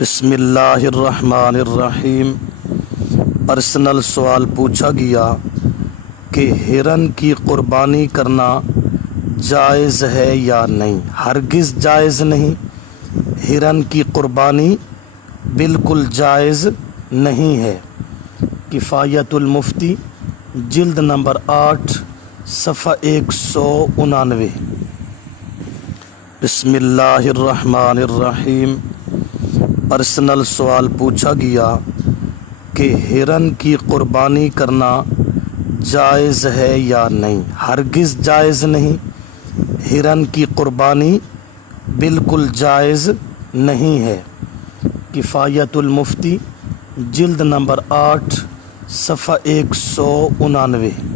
بسم اللہ الرحمن الرحیم۔ پرسنل سوال پوچھا گیا کہ ہرن کی قربانی کرنا جائز ہے یا نہیں؟ ہرگز جائز نہیں۔ ہرن کی قربانی بالکل جائز نہیں ہے۔ کفایت المفتی جلد نمبر 8 صفحہ 199۔ بسم اللہ الرحمن الرحیم۔ پرسنل سوال پوچھا گیا کہ ہرن کی قربانی کرنا جائز ہے یا نہیں؟ ہرگز جائز نہیں۔ ہرن کی قربانی بالکل جائز نہیں ہے۔ کفایت المفتی جلد نمبر 8 صفحہ 199۔